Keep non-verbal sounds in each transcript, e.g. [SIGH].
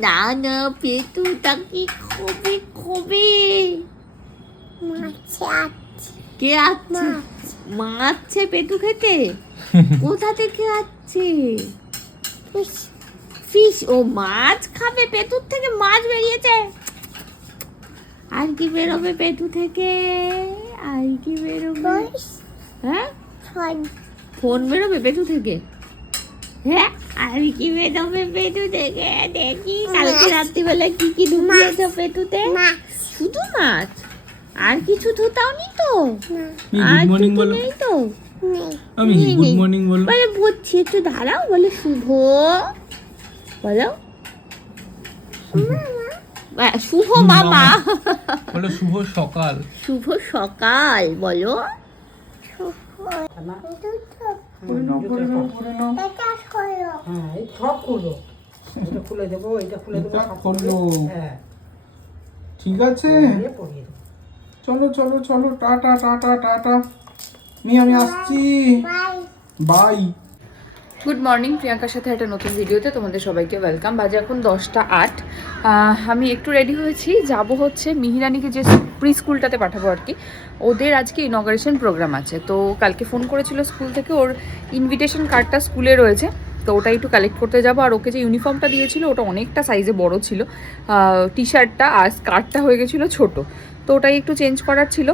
না না পেটুটা কি খবে খবে কে আছে? মাছ মাছে পেটু খেতে? [LAUGHS] কোথা থেকে আছে? ফিশ। ফিশ? ও মাছ খাবে পেটুর থেকে মাছ বেরিয়েছে। আর কি বেরোবে পেটু থেকে? আর কি বেরোবে? হ্যাঁ? ফন। ফোন বেরোবে পেটু থেকে? হ্যাঁ? আর কি বেরোবে পেটু থেকে দেখি কালকে রাত্রিবেলা কি কি ঢুকিয়েছো পেটুতে? শুধু মাছ? আর কিছু ধুতাওনি তো? আর গুড মর্নিং কিছু নেই তো? আমি গুড মর্নিং বলো। বলে বলছি একটু দাঁড়াও বলে শুভ। বলো। শুভ মামা বলো শুভ সকাল। শুভ সকাল বলো। করো হ্যাঁ এই সব করব এটা খুলে দেবো এটা খুলে দেবো এটা করল। হ্যাঁ। ঠিক আছে? চলো চলো চলো টাটা টাটা টাটা। মি আমি আসছি। বাই বাই গুড মর্নিং প্রিয়াঙ্কার সাথে একটা নতুন ভিডিওতে তোমাদের সবাইকে ওয়েলকাম বাজে এখন দশটা আট। আমি একটু রেডি হয়েছি। যাব হচ্ছে মিহিরানিকে যে প্রি স্কুলটাতে পাঠাবো আর কি। ওদের আজকে ইনগারেশন প্রোগ্রাম আছে। তো কালকে ফোন করেছিল স্কুল থেকে। ওর ইনভিটেশন কার্ডটা স্কুলে রয়েছে। তো ওটা একটু কালেক্ট করতে যাব। আর ওকে যে ইউনিফর্মটা দিয়েছিল, ওটা অনেকটা সাইজে বড় ছিল। টি শার্টটা আর স্কার্টটা হয়ে গেছিল ছোট। তো ওটাই একটু চেঞ্জ করার ছিল।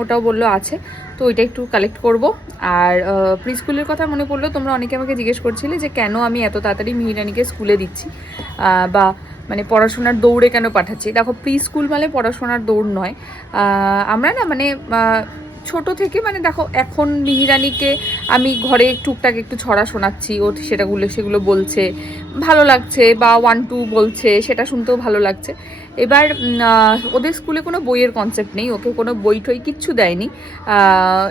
ওটাও বলল আছে। তো ওইটা একটু কালেক্ট করব। আর প্রি স্কুলের কথা মনে পড়ল, তোমরা অনেকে আমাকে জিজ্ঞেস করছিলে যে কেন আমি এত তাড়াতাড়ি মিহিরানিকে স্কুলে দিচ্ছি? বা মানে পড়াশোনার দৌড়ে কেন পাঠাচ্ছি? দেখো প্রি স্কুল মানে পড়াশোনার দৌড় নয়। আমরা না মানে ছোট থেকে মানে দেখো, এখন মিহিরানিকে আমি ঘরে টুকটাক একটু ছড়া শোনাচ্ছি, ও সেটাগুলো, সেগুলো বলছে। ভালো লাগছে বা ওয়ান টু বলছে, সেটা শুনতেও ভালো লাগছে। এবার ওদের স্কুলে কোনো বইয়ের কনসেপ্ট নেই, ওকে কোনো বই টই কিচ্ছু দেয়নি।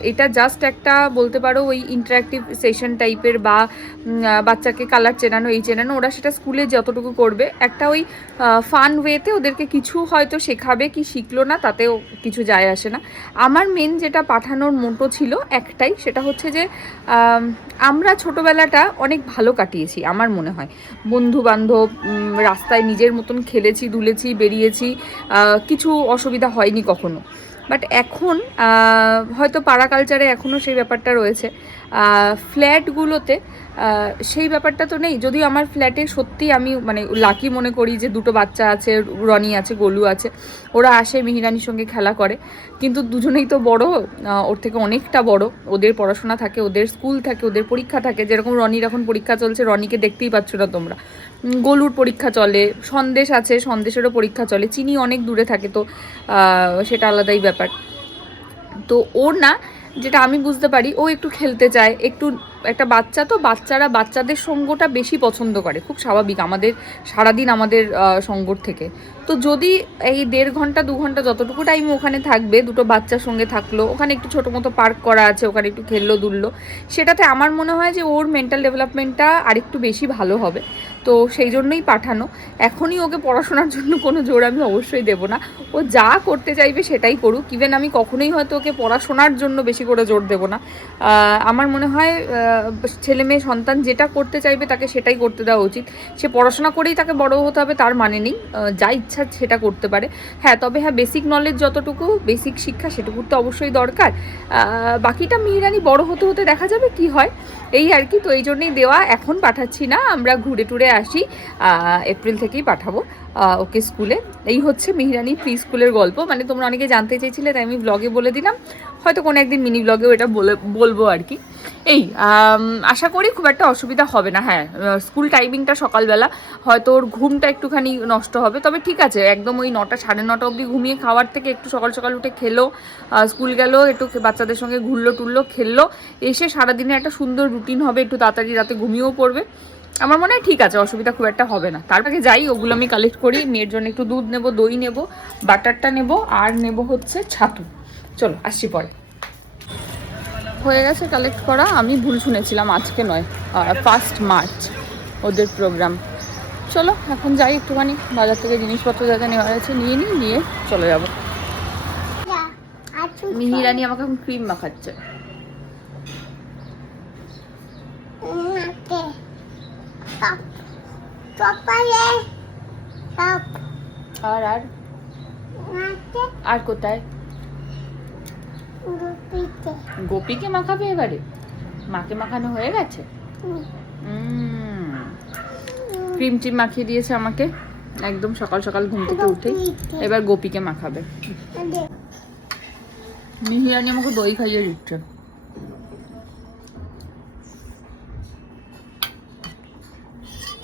এটা জাস্ট একটা বলতে পারো ওই ইন্টারাক্টিভ সেশন টাইপের বা বাচ্চাকে কালার চেনানো, এই চেনানো, ওরা সেটা স্কুলে যতটুকু করবে। একটা ওই ফান ওয়েতে ওদেরকে কিছু হয়তো শেখাবে কি শিখলো না, তাতেও কিছু যায় আসে না। আমার মেন যেটা পাঠানোর মোটো ছিল একটাই, সেটা হচ্ছে যে আমরা ছোটবেলাটা অনেক ভালো কাটিয়েছি, আমার মনে হয়। বন্ধু বান্ধব রাস্তায় নিজের মতন খেলেছি, দুলেছি বেরিয়েছি কিছু অসুবিধা হয়নি কখনো। বাট এখন হয়তো পাড়া কালচারে এখনও সেই ব্যাপারটা রয়েছে। ফ্ল্যাটগুলোতে সেই ব্যাপারটা তো নেই। যদিও আমার ফ্ল্যাটে সত্যি আমি মানে লাকি মনে করি যে দুটো বাচ্চা আছে, রনি আছে, গোলু আছে। ওরা আসে, মিহিরানির সঙ্গে খেলা করে। কিন্তু দুজনেই তো বড় ওর থেকে অনেকটা বড়। ওদের পড়াশোনা থাকে, ওদের স্কুল থাকে, ওদের পরীক্ষা থাকে। যেরকম রনির এখন পরীক্ষা চলছে, রনিকে দেখতেই পাচ্ছ না তোমরা। গোলুর পরীক্ষা চলে, সন্দেশ আছে, সন্দেশেরও পরীক্ষা চলে। চিনি অনেক দূরে থাকে তো সেটা আলাদাই ব্যাপার। তো ওর না যেটা আমি বুঝতে পারি, ও একটু খেলতে চায়। একটু একটা বাচ্চা তো, বাচ্চারা বাচ্চাদের সঙ্গটা বেশি পছন্দ করে। খুব স্বাভাবিক আমাদের সারাদিন আমাদের সঙ্গর থেকে। তো যদি এই দেড় ঘণ্টা, দু ঘণ্টা যতটুকু টাইম ওখানে থাকবে, দুটো বাচ্চার সঙ্গে থাকল, ওখানে একটু ছোটো মতো পার্ক করা আছে, ওখানে একটু খেললো, দুললো, সেটাতে আমার মনে হয় যে ওর মেন্টাল ডেভেলপমেন্টটা আরেকটু বেশি ভালো হবে। তো সেই জন্যই পাঠানো। এখনই ওকে পড়াশোনার জন্য কোনো জোর আমি অবশ্যই দেবো না। ও যা করতে চাইবে সেটাই করুক। ইভেন আমি কখনোই হয়তো ওকে পড়াশোনার জন্য বেশি করে জোর দেবো না। আমার মনে হয় ছেলে মেয়ে সন্তান যেটা করতে চাইবে তাকে সেটাই করতে দেওয়া উচিত। সে পড়াশোনা করেই তাকে বড় হতে হবে, তার মানে নেই। যা ইচ্ছা সেটা করতে পারে। হ্যাঁ তবে হ্যাঁ বেসিক নলেজ যতটুকু বেসিক শিক্ষা সেটুকু তো অবশ্যই দরকার। বাকিটা মিহিরানি বড় হতে হতে দেখা যাবে কি হয়। এই আর কি, তো এই জন্যেই দেওয়া। এখন পাঠাচ্ছি না, আমরা ঘুরে টুরে আসি। এপ্রিল থেকেই পাঠাবো ওকে স্কুলে। এই হচ্ছে মিহিরানি প্রি স্কুলের গল্প। মানে তোমরা অনেকে জানতে চেয়েছিলে, তাই আমি ব্লগে বলে দিলাম। হয়তো কোনো একদিন মিনি ব্লগেও এটা বলে বলব আর কি। এই আশা করি খুব একটা অসুবিধা হবে না হ্যাঁ। স্কুল টাইমিংটা সকালবেলা, হয়তো ওর ঘুমটা একটুখানি নষ্ট হবে। তবে ঠিক আছে, একদম ওই নটা সাড়ে নটা অবধি ঘুমিয়ে খাওয়ার থেকে একটু সকাল সকাল উঠে খেলো স্কুল গেলো, একটু বাচ্চাদের সঙ্গে ঘুরলো টুরলো, খেললো, এসে সারাদিনে একটা সুন্দর রুটিন হবে, একটু তাড়াতাড়ি রাতে ঘুমিয়েও পড়বে। আমার মনে হয় ঠিক আছে, অসুবিধা খুব একটা হবে না। তার আগে যাই, ওগুলো আমি কালেক্ট করি, মেয়ের জন্য একটু দুধ নেব, দই নেব বাটারটা নেব, আর নেব হচ্ছে ছাতু। চলো আসছি পরে। হয়ে গেছে কালেক্ট করা আমি ভুল শুনেছিলাম আজকে নয় ফার্স্ট মার্চ ওদের প্রোগ্রাম চলো এখন যাই একটুখানি বাজার থেকে জিনিসপত্র যাতে নেওয়ার আছে নিয়ে নিই নিয়ে চলে যাব। মিহিরানি আমাকে এখন ক্রিম মাখাচ্ছে। আর আর? আর কোথায়? গোপীকে। মাখাবে এবারে? মাকে মাখানো হয়ে গেছে? ক্রিম টিম মাখিয়ে দিয়েছে আমাকে। একদম সকাল সকাল ঘুম থেকে উঠে এবার গোপীকে মাখাবে। মিহিরানি আমাকে দই খাইয়ে দিচ্ছে।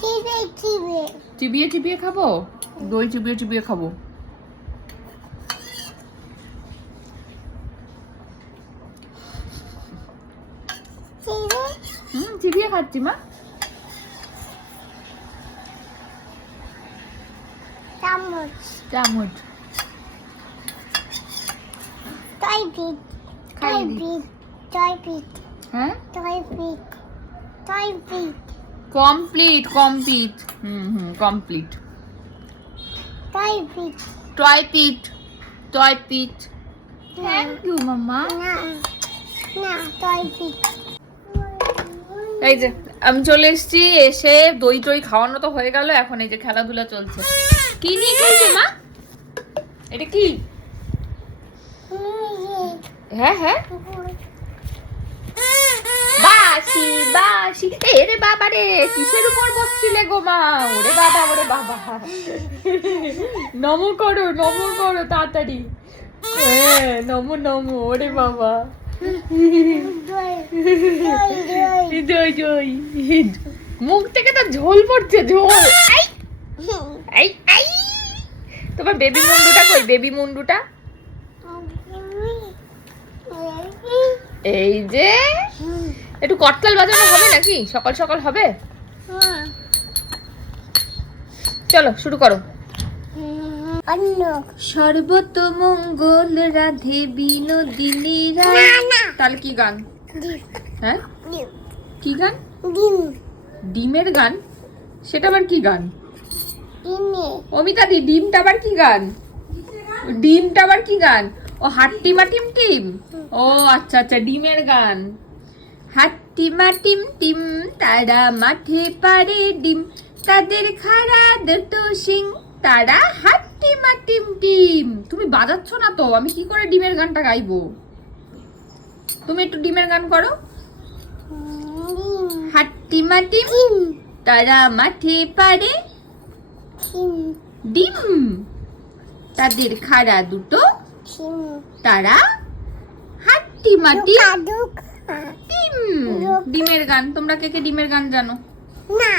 চিবে চিবে চিবিয়ে চিবিয়ে খাব? দই চিবিয়ে চিবিয়ে খাব চিবে হুম চিবিয়ে খাচ্ছি মা চামচ চামচ টয় পিট খাইয়ে টয় দিই। পিট টয় পিট হ্যাঁ টয় পিট টয় পিট কমপ্লিট কমপ্লিট। হুম হুম কমপ্লিট। টয় পিট টয় পিট থ্যাংক ইউ মাম্মা। না না টয় পিট এই যে, আমি চলে এসেছি, এসে দই টই খাওয়ানো তো হয়ে গেল, এখন এই যে খেলাধুলা চলছে। কি নিয়ে খেলছে, মা? এটা কি? হ্যাঁ হ্যাঁ। বাসি বাসি এ রে বাবা রে, কিসের উপর বসছিলে গো মা? ওরে বাবা ওরে বাবা। নমো করো নমো করো, তাড়াতাড়ি। হ্যাঁ নমো নমো, ওরে বাবা। জয়। জয় মুখ থেকে তো ঝোল পড়ছে ঝোল। আই। তোমার বেবি মুন্ডুটা কই? বেবি মুন্ডুটা? এই যে। একটু কটকাল বাজানো হবে নাকি? সকাল সকাল হবে? চলো শুরু করো। সর্বত মঙ্গল রাধে বিনোদিনী তাহলে কি গান? হ্যাঁ? কি গান? ডিম। ডিমের গান? সেটা আবার কি গান? অমিতা দি ডিমটা আবার কি গান? ডিমটা আবার কি গান? ও হাট্টিমা টিম? টিম ও আচ্ছা আচ্ছা ডিমের গান। হাট্টিমা টিম টিম তারা মাঠে পারে ডিম। তাদের খাড়া দুটো সিং তারা হাট্টিমা টিম টিম। তুমি বাজাচ্ছ না তো? আমি কি করে ডিমের গানটা গাইবো? তুমি একটু ডিমের গান করো। টিম ডিম তারা মাঠে পারে ডিম। ডিম তাদের খাড়া দুটো। তারা হাট্টি মাটি ডিম। ডিমের গান। তোমরা কে কে ডিমের গান জানো? না।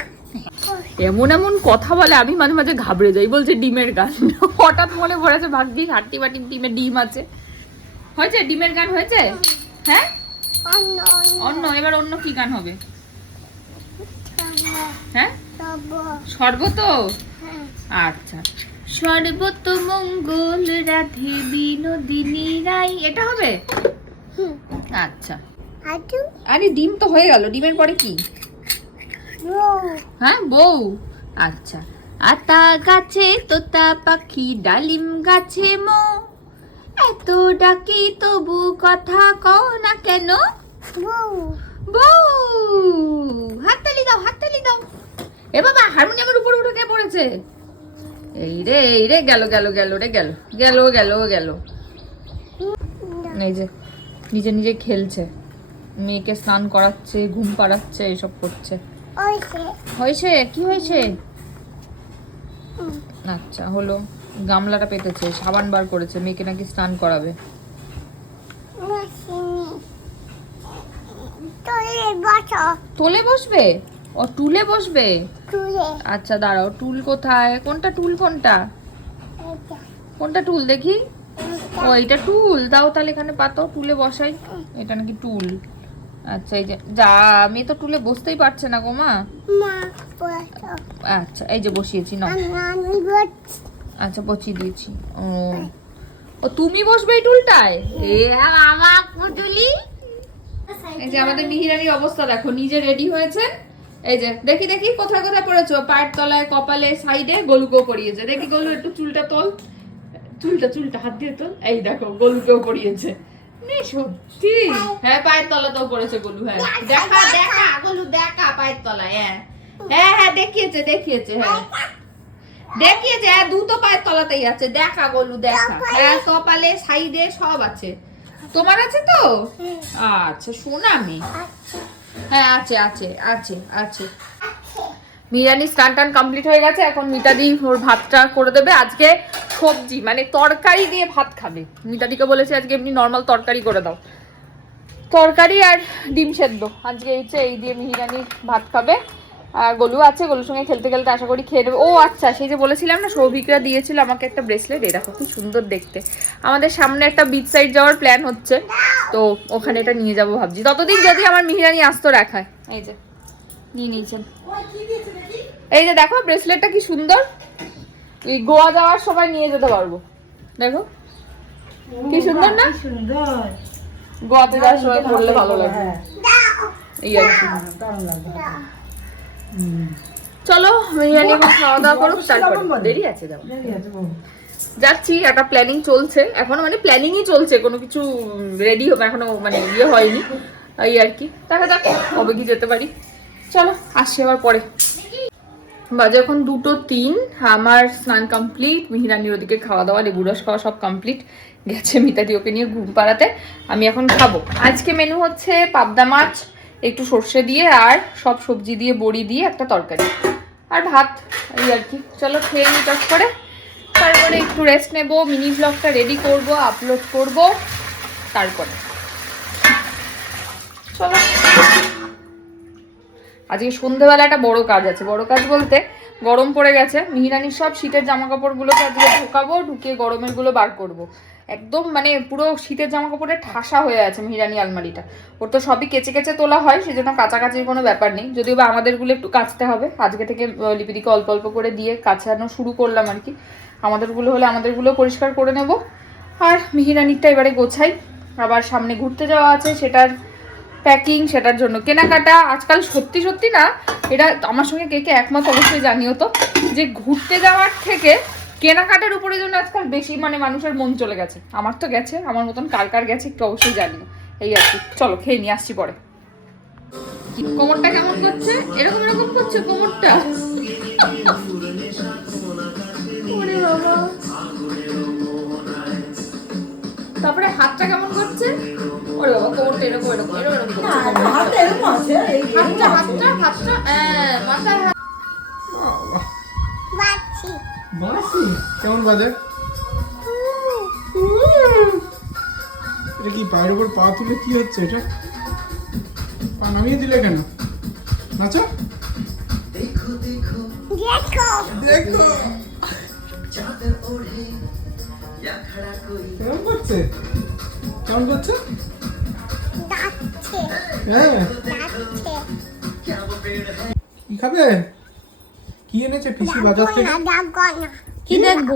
এমন এমন কথা বলে আমি মাঝে মাঝে ঘাবড়ে যাই। বলছে ডিমের গান। হঠাৎ মনে পড়েছে ভাগ্যিস হাট্টি বাটি ডিমে ডিম আছে। হয়েছে? ডিমের গান হয়েছে? হ্যাঁ? অন্য এবার অন্য কি গান হবে? হ্যাঁ? আচ্ছা। সর্বত মঙ্গল রাধে বিনোদিনী রাই। এটা হবে? আচ্ছা। আরে ডিম তো হয়ে গেল। ডিমের পরে কি? হ্যাঁ বউ। আচ্ছা। আতা গাছে তোতা পাখি, ডালিম গাছে মো। এত ডাকি তবু কথা কও না কেন? বউ, হাততালি দাও হাততালি দাও। এ বাবা হারমোনিয়ামের উপর উঠে কে পড়েছে? এই রে এই রে, গেল গেল গেল রে, গেল গেল গেল গেল। এই যে, নিজে নিজে খেলছে। মেয়েকে স্নান করাচ্ছে, ঘুম পাড়াচ্ছে, এসব করছে। হয়েছে। কি হয়েছে? আচ্ছা হলো। গামলাটা পেতেছে সাবান বার করেছে মেয়েকে নাকি স্নান করাবে। তোলে বসবে? ও টুলে বসবে? আচ্ছা দাঁড়াও টুল কোথায়? কোনটা টুল কোনটা? কোনটা টুল দেখি? ও এটা টুল। দাও তাহলে এখানে পাতো টুলে বসাই। এটা নাকি টুল। আচ্ছা এই যে যা তো টুলে বসতেই পারছে না গো মা। আচ্ছা এই যে বসিয়েছি বস আচ্ছা বসিয়ে দিয়েছি। ও ও তুমি বসবে এই টুলটায়? এ পুতুলি এই যে আমাদের মিহিরানির অবস্থা দেখো নিজে রেডি হয়েছে। এই যে দেখি দেখি কোথায় কোথায় পড়েছো? পায়ের তলায় কপালে সাইডে গলুকেও পরিয়েছে দেখি গলু একটু চুলটা তোল। চুলটা চুলটা হাত দিয়ে তোল। এই দেখো গলুকেও পরিয়েছে নে সত্যি। হ্যাঁ পায়ের তলাতেও পড়েছে গলু হ্যাঁ। দেখা দেখা গলু দেখা পায়ের তলায় হ্যাঁ। হ্যাঁ হ্যাঁ দেখিয়েছে দেখিয়েছে হ্যাঁ। দেখিয়েছে হ্যাঁ দুটো পায়ের তলাতেই আছে। দেখা গলু দেখা। হ্যাঁ কপালে সাইডে সব আছে। তোমার আছে তো? আচ্ছা শোনামি হ্যাঁ আছে আছে আছে আছে। বিরিয়ানি স্নান টান কমপ্লিট হয়ে গেছে, এখন মিতাদি ওর ভাতটা করে দেবে। আজকে সবজি মানে তরকারি দিয়ে ভাত খাবে। মিতাদিকে বলেছে, আজকে এমনি নর্মাল তরকারি করে দাও। তরকারি আর ডিম সেদ্ধ। আজকে হচ্ছে এই দিয়ে মিহিরানি ভাত খাবে। আর গলু আছে, গলুর সঙ্গে খেলতে খেলতে আশা করি খেয়ে দেবে ও আচ্ছা সেই যে বলেছিলাম না, সৌভিকরা দিয়েছিল আমাকে একটা ব্রেসলেট এটা খুব সুন্দর দেখতে। আমাদের সামনে একটা বিচ সাইড যাওয়ার প্ল্যান হচ্ছে। তো ওখানে এটা নিয়ে যাব ভাবছি। ততদিন যদি আমার মিহিরানি আসতো রাখায়। এই যে। নিয়ে নিয়েছেন এই যে দেখো ব্রেসলেটটা কি সুন্দর। এই গোয়া যাওয়ার সময় নিয়ে যেতে পারব। দেখো কি সুন্দর না? গোয়াতে যাওয়ার সময় পরলে ভালো লাগবে হ্যাঁ। এই আর কি। চলো এবার খাওয়া দাওয়া করো। তারপর দেরি আছে যাও। যাচ্ছি একটা প্ল্যানিং চলছে। এখনও মানে প্ল্যানিংই চলছে কোনো কিছু রেডি হবে এখনও মানে ইয়ে হয়নি। এই আর কি। দেখা যাক কবে কি যেতে পারি। চলো আসছি আবার পরে। বাজে এখন দুটো তিন, আমার স্নান কমপ্লিট মিহিরানির ওদিকে খাওয়া দাওয়া লেবু রস খাওয়া সব কমপ্লিট গেছে মিতাদি ওকে নিয়ে ঘুম পাড়াতে, আমি এখন খাব। আজকে মেনু হচ্ছে পাবদা মাছ, একটু সর্ষে দিয়ে আর সব সবজি দিয়ে, বড়ি দিয়ে একটা তরকারি। আর ভাত, এই আর কি। চলো খেয়ে নিই টস করে তারপরে একটু রেস্ট নেব মিনি ব্লগটা রেডি করব আপলোড করব, তারপরে। চলো। আজকে সন্ধেবেলা একটা বড় কাজ আছে। বড় কাজ বলতে গরম পড়ে গেছে, মিহিরানির সব শীতের জামা কাপড়গুলোকে আজকে ঢোকাবো ঢুকিয়ে গরমেরগুলো বার করব। একদম মানে পুরো শীতের জামা কাপড়ে ঠাসা হয়ে আছে মিহিরানি আলমারিটা। ওর তো সবই কেচে কেচে তোলা হয়, সেজন্য কাচাকাচির কোনো ব্যাপার নেই। যদিও বা আমাদেরগুলো একটু কাচতে হবে, আজকে থেকে লিপিদিকে অল্প অল্প করে দিয়ে কাচানো শুরু করলাম আর কি। আমাদেরগুলো হলে আমাদেরগুলো পরিষ্কার করে নেব। আর মিহিরানিরটা এবারে গোছাই, আবার সামনে ঘুরতে যাওয়া আছে, সেটার প্যাকিং সেটার জন্য। কেনাকাটা আজকাল সত্যি সত্যি না, এটা আমার সঙ্গে কে কে একমত অবশ্যই জানিও তো, যে ঘুরতে যাওয়ার থেকে কেনাকাটার উপরে জন্য আজকাল বেশি মানে মানুষের মন চলে গেছে। আমার তো গেছে, আমার মতন কার কার গেছে একটু অবশ্যই জানিও। এই আর কি। চলো, খেয়ে নিয়ে আসছি পরে। কোমরটা কেমন করছে? এরকম এরকম করছে কোমরটা? তারপরে হাতটা কেমন করছে? ওরে কোমরটা এরকম এরকম। এরকম এরকম করছে কোমরটা। হাতটা এরকম আছে। হাতটা হাতটা হাতটা হাত। বাহ, বাচ্চি কেমন বাজে? এটা কি পায়ের উপর পা তুলে কি হচ্ছে এটা? পা নামিয়ে দিলে কেন? নাচো। দেখো। দেখো। কেমন করছে? কেমন করছে? হ্যাঁ। কি খাবে? কি এনেছে পিসি বাজার থেকে? কি দেখব?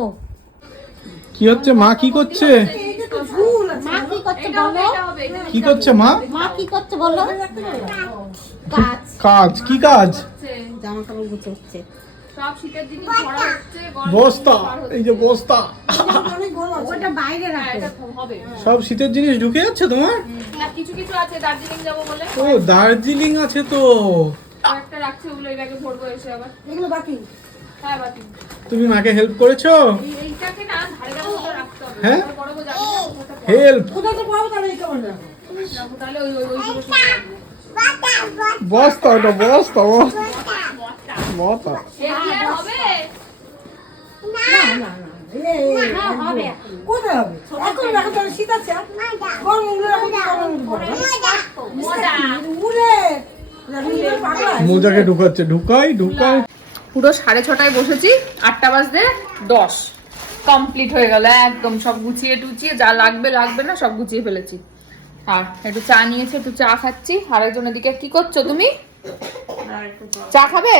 কি হচ্ছে মা কি করছে? মা কি করছে বলো? কি করছে মা? মা কি করছে বলো? কাজ কাজ। কি কাজ? জামা কাপড় গুছোচ্ছে। সব শীতের জিনিস ভরা হচ্ছে বস্তা এই যে বস্তা। ওটা বাইরে হ্যাঁ, রাখো। হবে। সব শীতের জিনিস ঢুকে যাচ্ছে তোমার? না কিছু কিছু আছে দার্জিলিং যাব বলে। ও দার্জিলিং আছে তো। একটা রাখছে ওগুলো এই ব্যাগে ভরবো এসে আবার। এগুলো বাকি। হ্যাঁ বাকি। তুমি মাকে হেল্প করেছ? এইটাকে না ধারে ধারে রাখতে হবে। হ্যাঁ? হেল্প কোথায় তো পাবো তাহলে এই কেমন রাখো তাহলে ওই ওই। বাতা বস্তা, ওটা বস্তা বস্তা। মোজাকে ঢুকাচ্ছে, ঢুকাই ঢুকাই। পুরো সাড়ে ছটায় বসেছি, আটটা বাজতে দশ। কমপ্লিট হয়ে গেল, একদম সব গুছিয়ে টুচিয়ে যা লাগবে লাগবে না, সব গুছিয়ে ফেলেছি। আর একটু চা নিয়েছি, একটু চা খাচ্ছি। আর একজন এদিকে কি করছ তুমি? চা খাবে?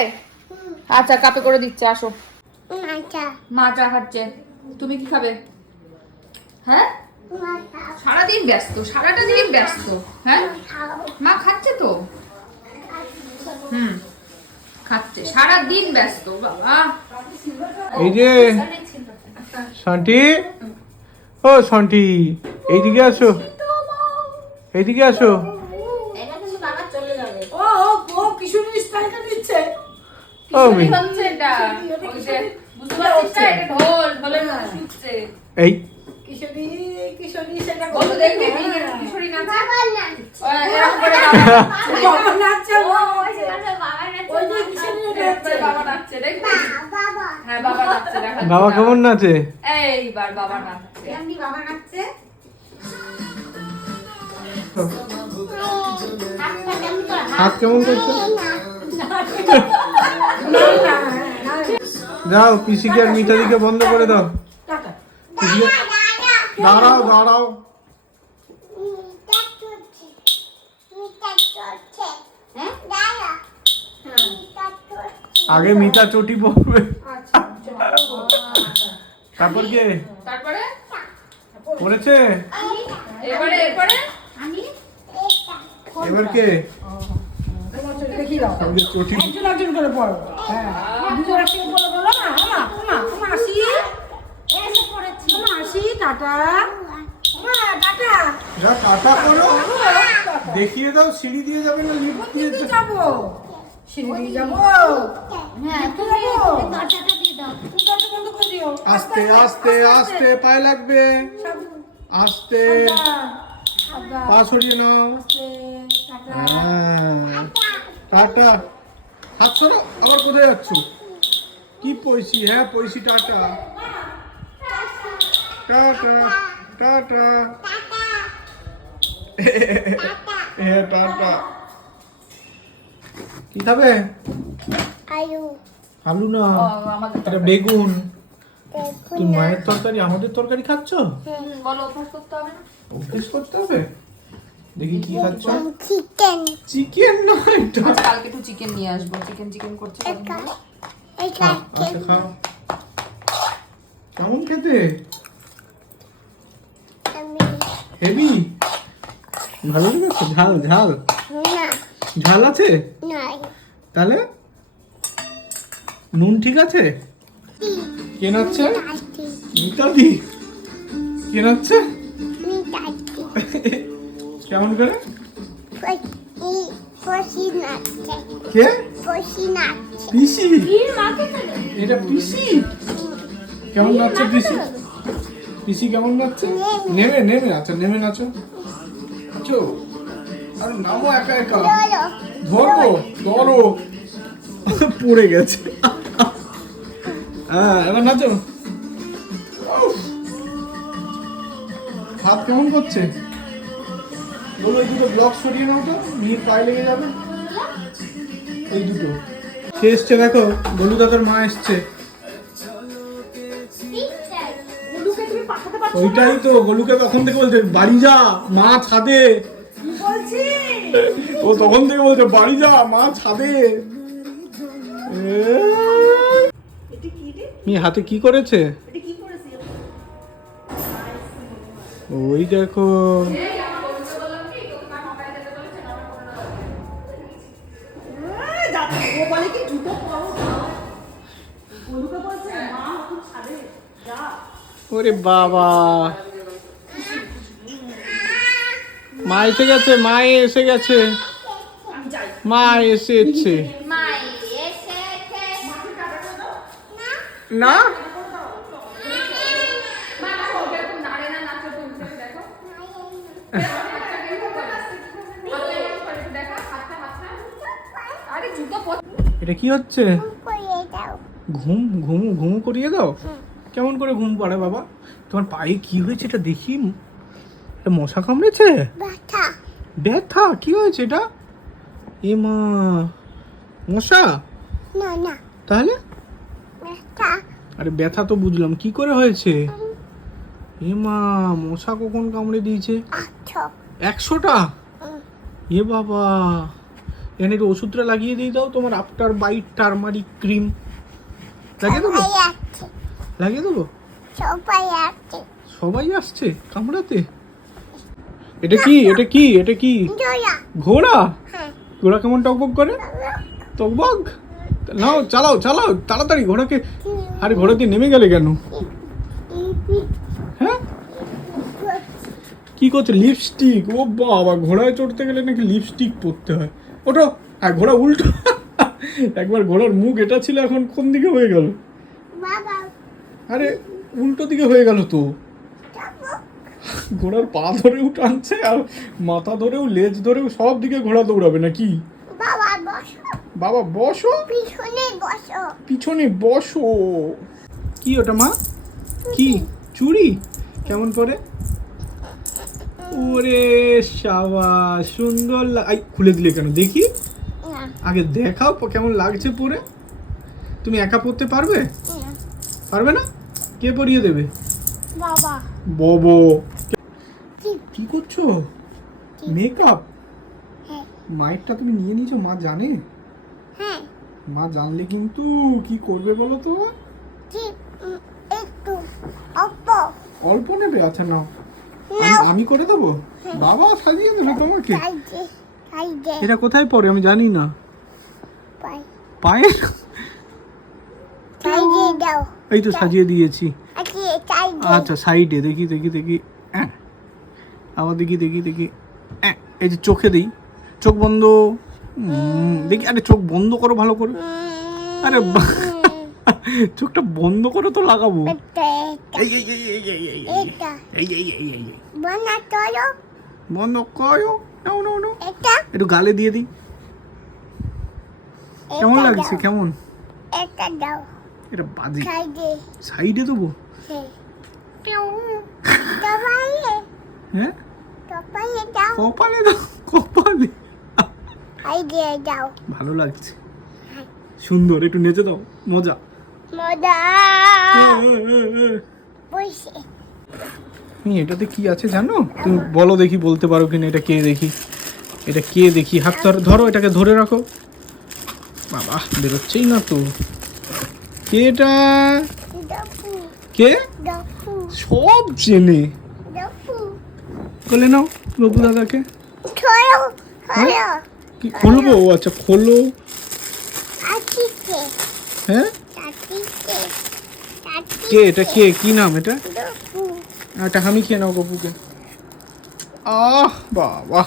আচ্ছা কাপে করে দিচ্ছে, আসো। মা চা খাচ্ছে। তুমি কি খাবে? হ্যাঁ? সারাদিন ব্যস্ত, সারাটা দিন ব্যস্ত হ্যাঁ? মা খাচ্ছে তো? হুম, খাচ্ছে সারা দিন ব্যস্ত, বাবা। এই যে, শান্তি? ও, শান্তি, এইদিকে আসো। এইদিকে আসো। এই। বাবা কেমন নাচে? এইবার বাবা নাচছে। বাবা নাচছে। হাত কেমন করছে? যাও পিসিকে আর মিঠাদিকে বন্ধ করে দাও। দাঁড়াও দাঁড়াও। আগে মিতা চটি পড়বে তারপর কে? তারপরে? পড়েছে? এবারে এরপরে এবার কে? তোমার চোখে দেখি দাও। ওই যে চটি একজন একজন করে পড়ো। হ্যাঁ। দুজন একসঙ্গে বলে বলো না। আমা আমা আমা আসি। এসে পড়েছি। আমা আসি টাটা। আমা টাটা। যা টাটা করো। দেখিয়ে দাও সিঁড়ি দিয়ে যাবে না লিফট দিয়ে যাব? সিঁড়ি দিয়ে যাব? হ্যাঁ যাব? তুমি দিয়ে দাও। তুমি বন্ধ করে দিও। আস্তে আস্তে আস্তে পায়ে লাগবে। আস্তে। পা সরিয়ে নাও। টাটা। হ্যাঁ। টাটা। হাত সরো আবার কোথায় যাচ্ছ? কি পয়সি? হ্যাঁ পয়সি টাটা। Tata tata. হ্যাঁ টাটা। কি খাবে? আলু। না ও, এটা বেগুন। তুই মায়ের তরকারি আমাদের তরকারি খাচ্ছ? বলো অভ্যাস করতে হবে না? অভ্যেস করতে হবে? দেখি কি খাচ্ছ চিকেন চিকেন নয় এটা? আজ কালকে একটু চিকেন নিয়ে আসব। চিকেন চিকেন করছে আচ্ছা খাও। কেমন খেতে? হেভি? ভালো লেগেছে? ঝাল ঝাল? ঝাল আছে? তাহলে? নুন ঠিক আছে? কে নাচ্ছে মিটাটি [LAUGHS] কেমন করে? কে? পিসি? এটা পিসি? কেমন নাচছে পিসি? পিসি কেমন নাচছে? নেমে। নেমে আচ্ছা নেমে নাচো। নাচো আরে নামো একা একা। ধরো। ধরো। ধরো। পড়ে গেছে। হ্যাঁ এবার নাচো। হাত কেমন করছে? বলো এই দুটো ব্লক সরিয়ে নাও তো মিহির পায়ে লেগে যাবে। এই দুটো। সে এসছে দেখো বলু দাদার মা এসছে। ওইটাই তো গলুকে তখন থেকে বলছে বাড়ি যা মা ছাদে। ও তখন থেকে বলছে বাড়ি যা মা ছাদে। এ, এটা কি রে? মি হাতে কি করেছি? ছাদে যা। ওরে বাবা। মা এসে গেছে মা এসে গেছে। আমি যাই। মা এসেছে। মাই এসেছে না? এটা কি হচ্ছে? ঘুম ঘুম ঘুম করিয়ে দাও? কেমন করে ঘুম পাড়ে বাবা? তোমার পায়ে কি হয়েছে এটা দেখি। এটা মশা কামড়েছে? ব্যথা। ব্যথা? কি হয়েছে এটা? এ মা মশা? না না। তাহলে? ব্যথা। আরে ব্যথা তো বুঝলাম কি করে হয়েছে? এ মা মশা কখন কামড়ে দিয়েছে? একশোটা? এ বাবা। এখানে একটু ওষুধটা লাগিয়ে দিয়ে দাও তোমার আফটার বাইট টারমারিক ক্রিম লাগিয়ে দেবো? লাগিয়ে দেবো? সবাই আছে সবাই আসছে? কামড়াতে? এটা কি? এটা কি? এটা কি? ঘোড়া। হ্যাঁ। ঘোড়া কেমন টকবক করে? টকবক? নাও চালাও চালাও তাড়াতাড়ি ঘোড়াকে। আরে ঘোড়া দিয়ে নেমে গেলে কেন? হ্যাঁ? কি করছে? লিপস্টিক? ও বাবা ঘোড়ায় চড়তে গেলে নাকি লিপস্টিক পরতে হয়? ওটো আর ঘোড়া উল্টো। একবার ঘোড়ার মুখ এটা ছিল এখন কোন দিকে হয়ে গেল? বাবা। আরে উল্টো দিকে হয়ে গেল তো। ঘোড়ার পা ধরেও টানছে আর মাথা ধরেও লেজ ধরেও সব দিকে ঘোড়া দৌড়াবে নাকি? বাবা বসো। বাবা বসো? পিছনে বসো। পিছনে বসো। কি ওটা মা? কি? চুড়ি? কেমন করে ওরে সাবা সুন্দর আই খুলে দিলে কেন? দেখি। আগে দেখাও কেমন লাগছে পরে। তুমি একা পড়তে পারবে? পারবে না? কে পরিয়ে দেবে? বাবা। ববো। কি? করছ? মেকআপ? হ্যাঁ। মাইকটা তুমি নিয়ে নিয়েছো মা জানে? হ্যাঁ। মা জানলে কিন্তু কি করবে বলো তো? অল্প। অল্প নেবে? আচ্ছা নাও। আমি- আমি করে দেবো? বাবা সাজিয়ে দেবে তোমাকে। এটা কোথায় পড়ে? আমি জানি না। পায়ে। এই তো সাজিয়ে দিয়েছি। আজকে আচ্ছা সাইডে দেখি দেখি দেখি। আবার দেখি দেখি দেখি। এই যে চোখে দিই। চোখ বন্ধ। দেখি আরে চোখ বন্ধ করো ভালো করে। আরে চোখটা বন্ধ করে তো লাগাবো। এটা এই এই এই এই এই এই এই এটা। এই এই এই এই এই। বানা বন্ধ করো। নাও নাও নাও। একটু গালে দিয়ে দিই। কেমন লাগছে। কেমন? এটা দাও। এটা বাজে। সাইডে। সাইডে দেবো? হ্যাঁ? হ্যাঁ দাও। কপালে দাও কপালে। সাইডে দাও। ভালো লাগছে। সুন্দর একটু নেচে দাও। মজা। এটাতে কি আছে জানো? তুমি বলো দেখি বলতে পারো কিনা এটা কে দেখি? এটা কে দেখি? হাত ধরো এটাকে ধরে রাখো। বাবা বেরোচ্ছেই না তো। কে এটা? কে? সব দপু। বলে নাও বাবু দাদাকে। ছড়ো কি খুলবো? আচ্ছা খোলো। হ্যাঁ? কে এটা কে? কি নাম এটা? এটা আমি খেয়ে নাও গপুকে। আহ বাবা।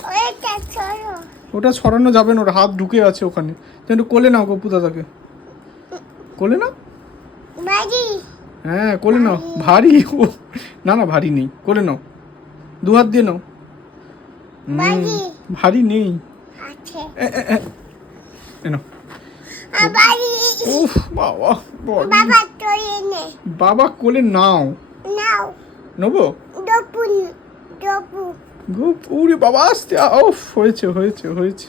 ওটা সরানো যাবে না ওর হাত ঢুকে আছে ওখানে। তো একটু কোলে নাও গপু দাদাকে। কোলে নাও? হ্যাঁ কোলে নাও। ভারী। ও। না না ভারী নেই। কোলে নাও। দু হাত দিয়ে নাও। ভারী। নেই। এ, নাও। উফ বাবা বাবা কোলে নে। বাবা কোলে নাও। নাও। নেব? গপু গপু গপু বাবা আসতে উফ হয়েছে হয়েছে হয়েছে।